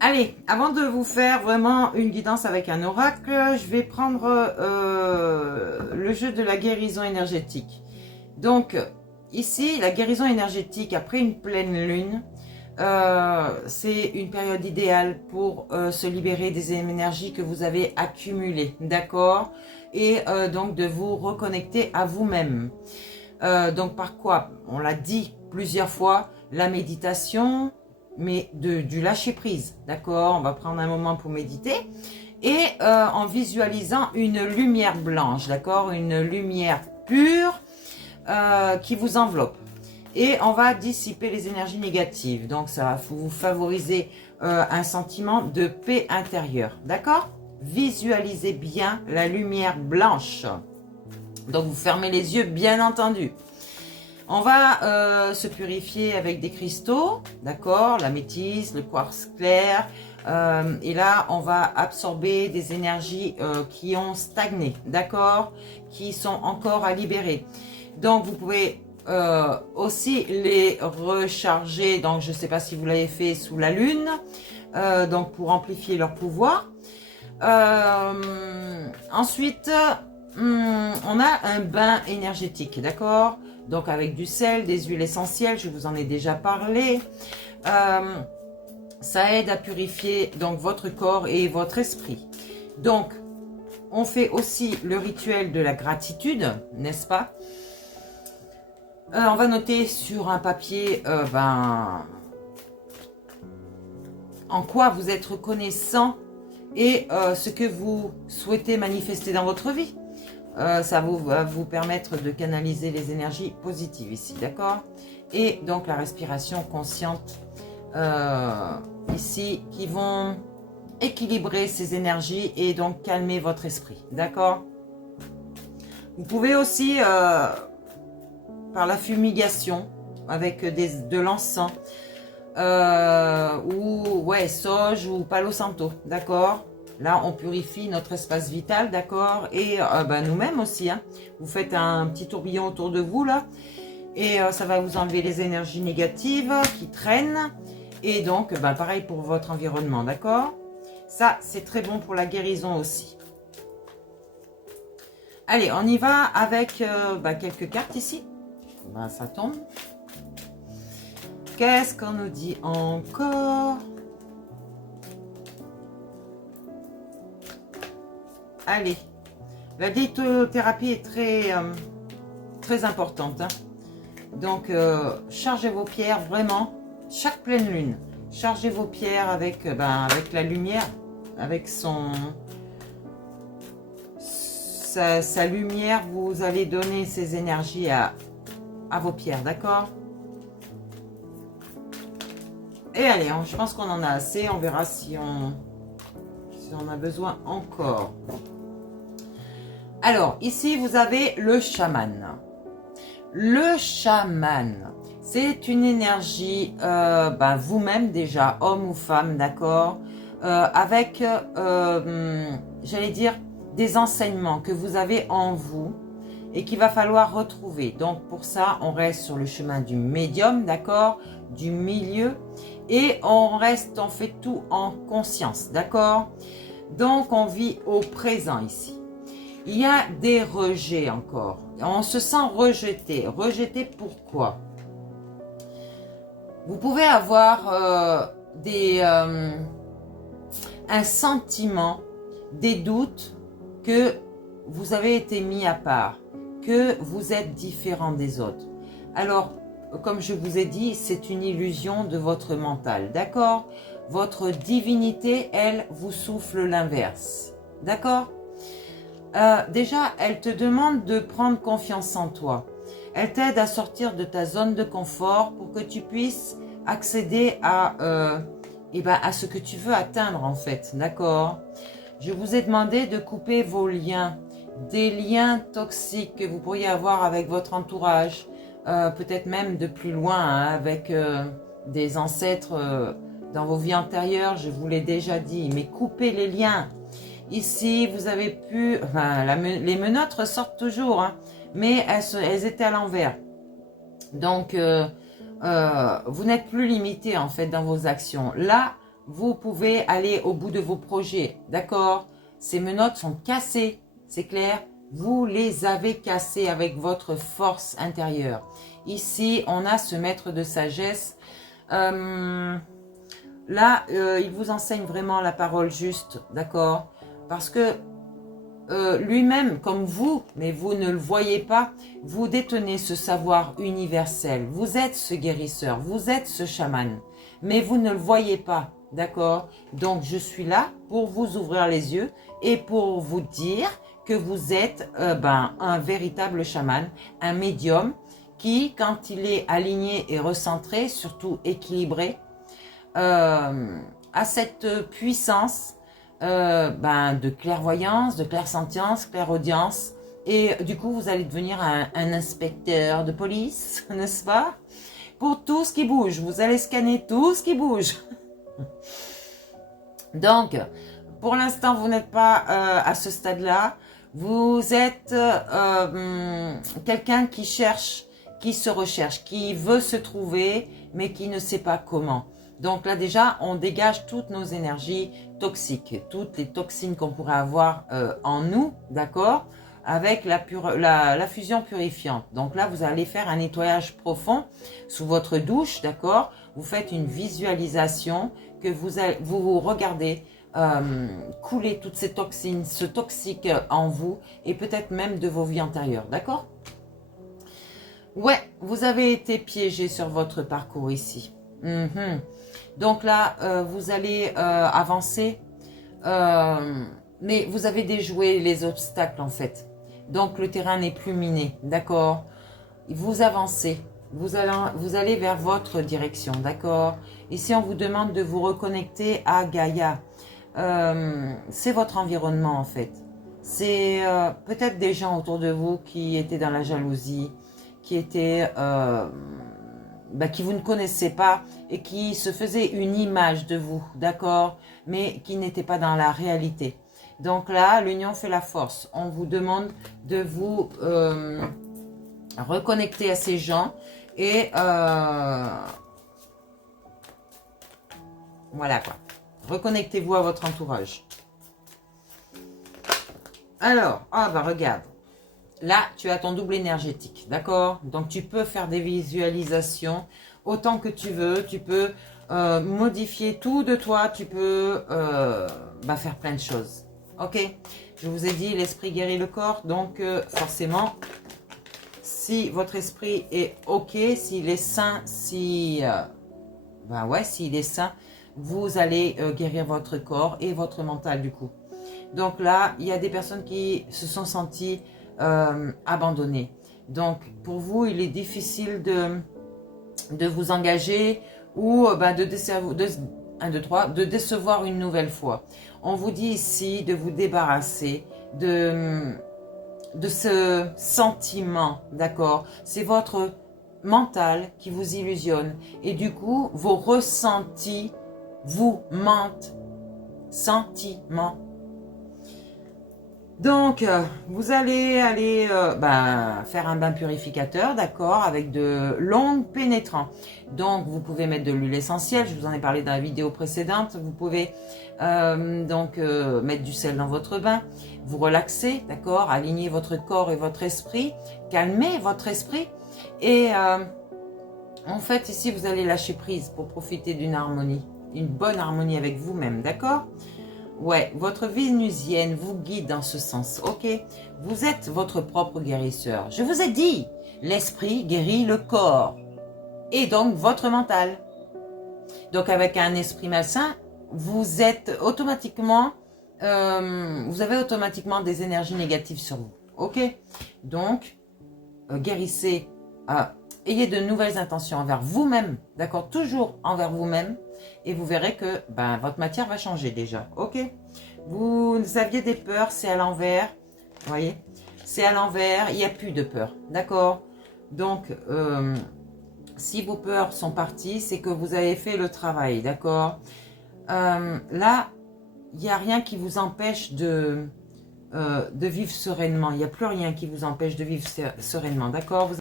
Allez, avant de vous faire vraiment une guidance avec un oracle, je vais prendre le jeu de la guérison énergétique. Donc, ici, la guérison énergétique après une pleine lune, c'est une période idéale pour se libérer des énergies que vous avez accumulées, d'accord? Et donc de vous reconnecter à vous-même. Donc par quoi? On l'a dit plusieurs fois, la méditation, mais du lâcher prise, d'accord? On va prendre un moment pour méditer et en visualisant une lumière blanche, d'accord? Une lumière pure qui vous enveloppe. Et on va dissiper les énergies négatives. Donc ça va vous favoriser un sentiment de paix intérieure, d'accord? Visualisez bien la lumière blanche. Donc vous fermez les yeux, bien entendu. On va se purifier avec des cristaux, d'accord, l'améthyste, le quartz clair. Et là, on va absorber des énergies qui ont stagné, d'accord, qui sont encore à libérer. Donc, vous pouvez aussi les recharger. Donc, je ne sais pas si vous l'avez fait sous la lune, donc pour amplifier leur pouvoir. Ensuite, on a un bain énergétique, d'accord? Donc avec du sel, des huiles essentielles, je vous en ai déjà parlé. Ça aide à purifier donc votre corps et votre esprit. Donc, on fait aussi le rituel de la gratitude, n'est-ce pas? On va noter sur un papier en quoi vous êtes reconnaissant et ce que vous souhaitez manifester dans votre vie. Ça va vous permettre de canaliser les énergies positives ici, d'accord? Et donc la respiration consciente ici qui vont équilibrer ces énergies et donc calmer votre esprit, d'accord? Vous pouvez aussi par la fumigation avec de l'encens ou ouais, sauge ou palo santo, d'accord? Là, on purifie notre espace vital, d'accord? Et nous-mêmes aussi, hein. Vous faites un petit tourbillon autour de vous, là. Et ça va vous enlever les énergies négatives qui traînent. Et donc, pareil pour votre environnement, d'accord? Ça, c'est très bon pour la guérison aussi. Allez, on y va avec quelques cartes ici. Ça tombe. Qu'est-ce qu'on nous dit encore? Allez, la lithothérapie est très importante. Hein. Donc, chargez vos pierres vraiment, chaque pleine lune. Chargez vos pierres avec la lumière, avec sa lumière. Vous allez donner ces énergies à vos pierres, d'accord? Et allez, je pense qu'on en a assez. On verra si on a besoin encore. Alors, ici, vous avez le chaman. Le chaman, c'est une énergie, vous-même déjà, homme ou femme, d'accord, avec, j'allais dire, des enseignements que vous avez en vous et qu'il va falloir retrouver. Donc, pour ça, on reste sur le chemin du médium, d'accord, du milieu, et on fait tout en conscience, d'accord? Donc, on vit au présent ici. Il y a des rejets encore. On se sent rejeté. Rejeté pourquoi? Vous pouvez avoir un sentiment, des doutes que vous avez été mis à part, que vous êtes différent des autres. Alors, comme je vous ai dit, c'est une illusion de votre mental, d'accord? Votre divinité, elle, vous souffle l'inverse, d'accord? Déjà, elle te demande de prendre confiance en toi. Elle t'aide à sortir de ta zone de confort pour que tu puisses accéder à ce que tu veux atteindre en fait, d'accord? Je vous ai demandé de couper vos liens, des liens toxiques que vous pourriez avoir avec votre entourage, peut-être même de plus loin, hein, avec des ancêtres dans vos vies antérieures, je vous l'ai déjà dit, mais coupez les liens. Ici, vous avez pu... les menottes ressortent toujours, hein, mais elles étaient à l'envers. Donc, vous n'êtes plus limité, en fait, dans vos actions. Là, vous pouvez aller au bout de vos projets, d'accord? Ces menottes sont cassées, c'est clair? Vous les avez cassées avec votre force intérieure. Ici, on a ce maître de sagesse. Là, il vous enseigne vraiment la parole juste, d'accord? Parce que lui-même, comme vous, mais vous ne le voyez pas, vous détenez ce savoir universel. Vous êtes ce guérisseur, vous êtes ce chaman, mais vous ne le voyez pas, d'accord? Donc, je suis là pour vous ouvrir les yeux et pour vous dire que vous êtes un véritable chaman, un médium qui, quand il est aligné et recentré, surtout équilibré, a cette puissance de clairvoyance, de clairsentience, clairaudience. Et du coup, vous allez devenir un inspecteur de police, n'est-ce pas? Pour tout ce qui bouge. Vous allez scanner tout ce qui bouge. Donc, pour l'instant, vous n'êtes pas à ce stade-là. Vous êtes quelqu'un qui cherche, qui se recherche, qui veut se trouver, mais qui ne sait pas comment. Donc là déjà, on dégage toutes nos énergies toxiques, toutes les toxines qu'on pourrait avoir en nous, d'accord, avec la fusion purifiante. Donc là, vous allez faire un nettoyage profond sous votre douche, d'accord. Vous faites une visualisation que vous regardez couler toutes ces toxines, ce toxique en vous et peut-être même de vos vies antérieures, d'accord. Ouais, vous avez été piégé sur votre parcours ici. Donc là, vous allez avancer, mais vous avez déjoué les obstacles en fait. Donc le terrain n'est plus miné, d'accord? Vous avancez, vous allez vers votre direction, d'accord? Ici, on vous demande de vous reconnecter à Gaïa. C'est votre environnement en fait. C'est peut-être des gens autour de vous qui étaient dans la jalousie, qui étaient... qui vous ne connaissez pas et qui se faisaient une image de vous, d'accord, mais qui n'était pas dans la réalité. Donc là, l'union fait la force. On vous demande de vous reconnecter à ces gens et voilà quoi. Reconnectez-vous à votre entourage. Alors, regarde. Là, tu as ton double énergétique, d'accord? Donc, tu peux faire des visualisations autant que tu veux. Tu peux modifier tout de toi. Tu peux faire plein de choses. Ok? Je vous ai dit, l'esprit guérit le corps. Donc, forcément, si votre esprit est ok, s'il est sain, s'il est sain, vous allez guérir votre corps et votre mental du coup. Donc là, il y a des personnes qui se sont senties abandonné. Donc, pour vous, il est difficile de vous engager ou de décevoir une nouvelle fois. On vous dit ici de vous débarrasser de ce sentiment, d'accord? C'est votre mental qui vous illusionne. Et du coup, vos ressentis vous mentent. Sentiments. Donc, vous allez aller faire un bain purificateur, d'accord, avec de l'onde pénétrant. Donc, vous pouvez mettre de l'huile essentielle, je vous en ai parlé dans la vidéo précédente. Vous pouvez mettre du sel dans votre bain, vous relaxer, d'accord, aligner votre corps et votre esprit, calmer votre esprit. Et en fait, ici, vous allez lâcher prise pour profiter d'une harmonie, une bonne harmonie avec vous-même, d'accord? Ouais, votre vénusienne vous guide dans ce sens, ok? Vous êtes votre propre guérisseur. Je vous ai dit, l'esprit guérit le corps et donc votre mental. Donc avec un esprit malsain, vous êtes automatiquement, vous avez automatiquement des énergies négatives sur vous, ok? Donc, guérissez, ayez de nouvelles intentions envers vous-même, d'accord? Toujours envers vous-même. Et vous verrez que votre matière va changer déjà, ok? Vous aviez des peurs, c'est à l'envers, vous voyez? C'est à l'envers, il n'y a plus de peur, d'accord? Donc, si vos peurs sont parties, c'est que vous avez fait le travail, d'accord? Là, il n'y a rien qui vous empêche de vivre sereinement. Il n'y a plus rien qui vous empêche de vivre sereinement, d'accord?